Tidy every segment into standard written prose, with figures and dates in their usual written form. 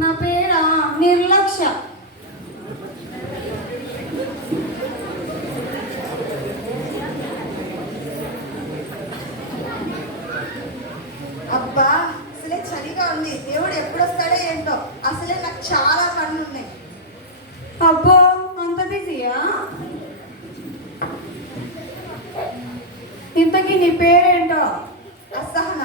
నా పేరా నిర్లక్ష్య. అబ్బా అసలే చలిగా ఉంది. దేవుడు ఎప్పుడు వస్తాడో ఏంటో. అసలే నాకు చాలా పనులు ఉన్నాయి. అబ్బో అంత బిజీయా? ఇంతకీ నీ పేరేంటో? అసహన.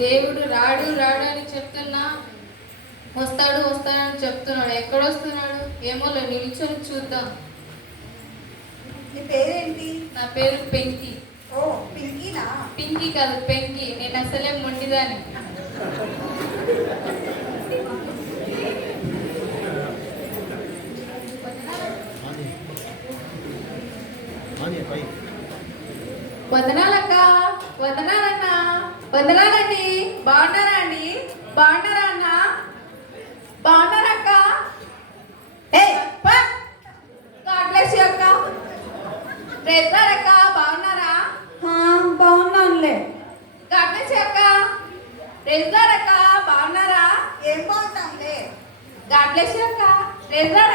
దేవుడు రాడు రాడు అని చెప్తున్నా, వస్తాడు వస్తాడని చెప్తున్నాడు. ఎక్కడొస్తున్నాడు ఏమో, నిల్చొని చూద్దాం. నీ పేరేంటి? నా పేరు పెంకి. ఓ పింకీనా? పింకి కాదు, పెంకి. నేను అసలే మొండిదాన్ని. వదనాలక్క, వదనాలన్నా, వదనాలండి. బాగున్నారా అండి? బాగున్నారా అన్న? బాగున్నారా అక్క? గాడ్ బ్లెస్ యు అక్క. అక్క బాగున్నారా? బాగున్నానులే. గాడ్ బ్లెస్ యు అక్క. అక్క బాగున్నారా? ఏం బాగుంటాంలే. గాడ్ బ్లెస్ యు అక్క.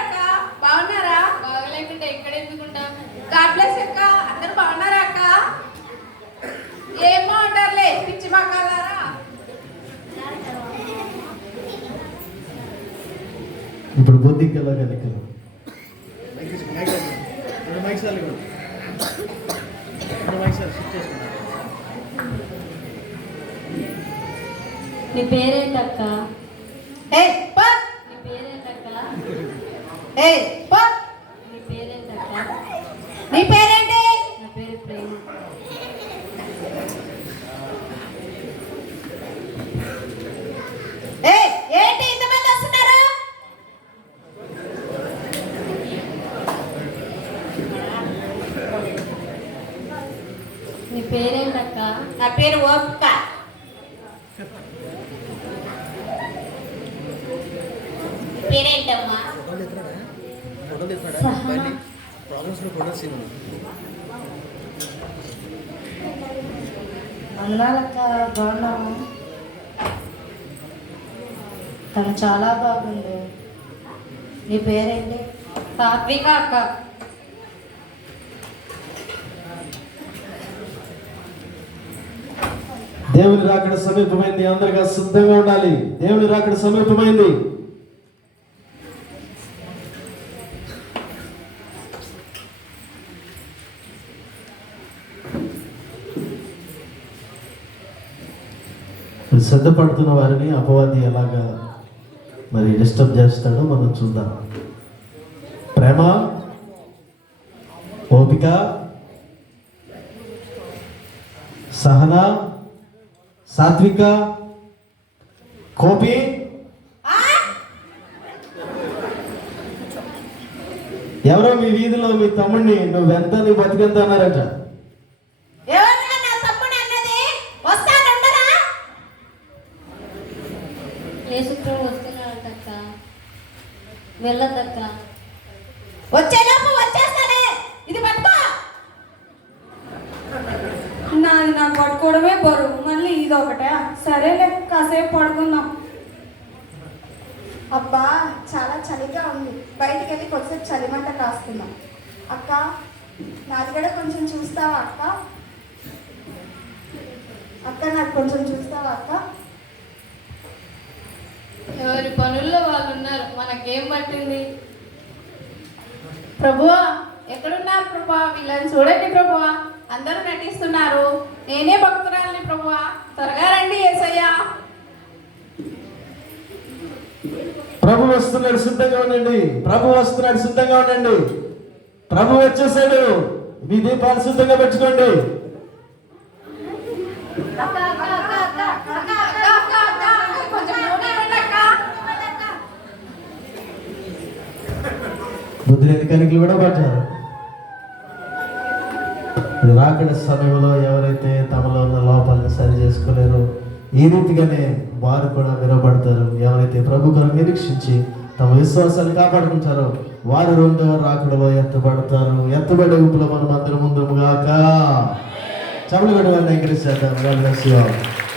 అక్క బాగున్నారా? బాగలేకుంటే ఎక్కడ ఎందుకుంటా. గాడ్ బ్లెస్ యు అక్క. అందరూ బాగున్నారా అక్క? ఏం బాగుంటారులే పిచ్చి బాగాలారా. ఇప్పుడు బుద్ధికి ఎలా కలికలు నీ పేరేంటక్క? నీ పేరేంటక్క? నీ పేరేంటక్క? నీ పేరేంటి? నా పేరు ప్రేమ. ఏంటి ఇంతమంది వస్తున్నారు? నీ పేరేంటక్క? నా పేరు ఓపిక. పేరేంటమ్మా? అన్నాలక్క బాగున్నాము. తను చాలా బాగుంది. నీ పేరేంటి? సాత్విక అక్క. దేవుని రాకడ సమీపమైంది. అందరిగా సిద్ధంగా ఉండాలి. దేవుని రాకడ సమీపమైంది. సిద్ధపడుతున్న వారిని అపవాది ఎలాగా మరి డిస్టర్బ్ చేస్తాడో మనం చూద్దాం. ప్రేమ, ఓపిక, సహన, సాత్విక, కోపి, ఎవరో మీ వీధిలో మీ తమ్ముడిని నువ్వెంత నీ బతికెంత అన్నారట. యేసుప్రభు వస్తున్నాడక్క. వెళ్ళదక్క. వచ్చేలోపు వచ్చేస్తానే. ఇది పట్టుకో. నాది నాకు పట్టుకోవడమే బరువు, మళ్ళీ ఇది ఒకటే. సరేలే, కాసేపు పడుకుందాం. అబ్బా చాలా చలిగా ఉంది. బయటికి వెళ్ళి కొద్దిసేపు చలిమంట కాస్తున్నాం. అక్క నాది కూడా కొంచెం చూస్తావా అక్క? అక్క నాకు కొంచెం చూస్తావా అక్క? ఎవరి పనుల్లో వాళ్ళు ఉన్నారు, మనకేం పట్టింది? ప్రభువా ఎక్కడున్నారు ప్రభువా? వీళ్ళని చూడండి ప్రభువా, అందరూ నటిస్తున్నారు. నేనే భక్తురాలని ప్రభువా, త్వరగా రండి యేసయ్యా. ప్రభు వస్తున్నాడు, సిద్ధంగా ఉండండి. ప్రభు వస్తున్నాడు, సిద్ధంగా ఉండండి. ప్రభు వచ్చేసాడు. మీ దీపాలు సిద్ధంగా పెట్టుకోండి. బుద్ధి లేని కనికలు కూడా పడ్డారు. రాకడ సమయంలో ఎవరైతే తమలో ఉన్న లోపాలను సరి చేసుకోలేరో ఈ రీతిగానే వారు కూడా వినబడతారు. ఎవరైతే ప్రభు కొరకు నిరీక్షించి తమ విశ్వాసాన్ని కాపాడుకుంటారో వారు రెండవ రాకడలో ఎత్తబడతారు. ఎత్తబడే గుంపులో మనం అందరం ముందుగాక. చమలు కొట్టి వారిని ఎంకరేజ్ చేద్దాం. God bless you all.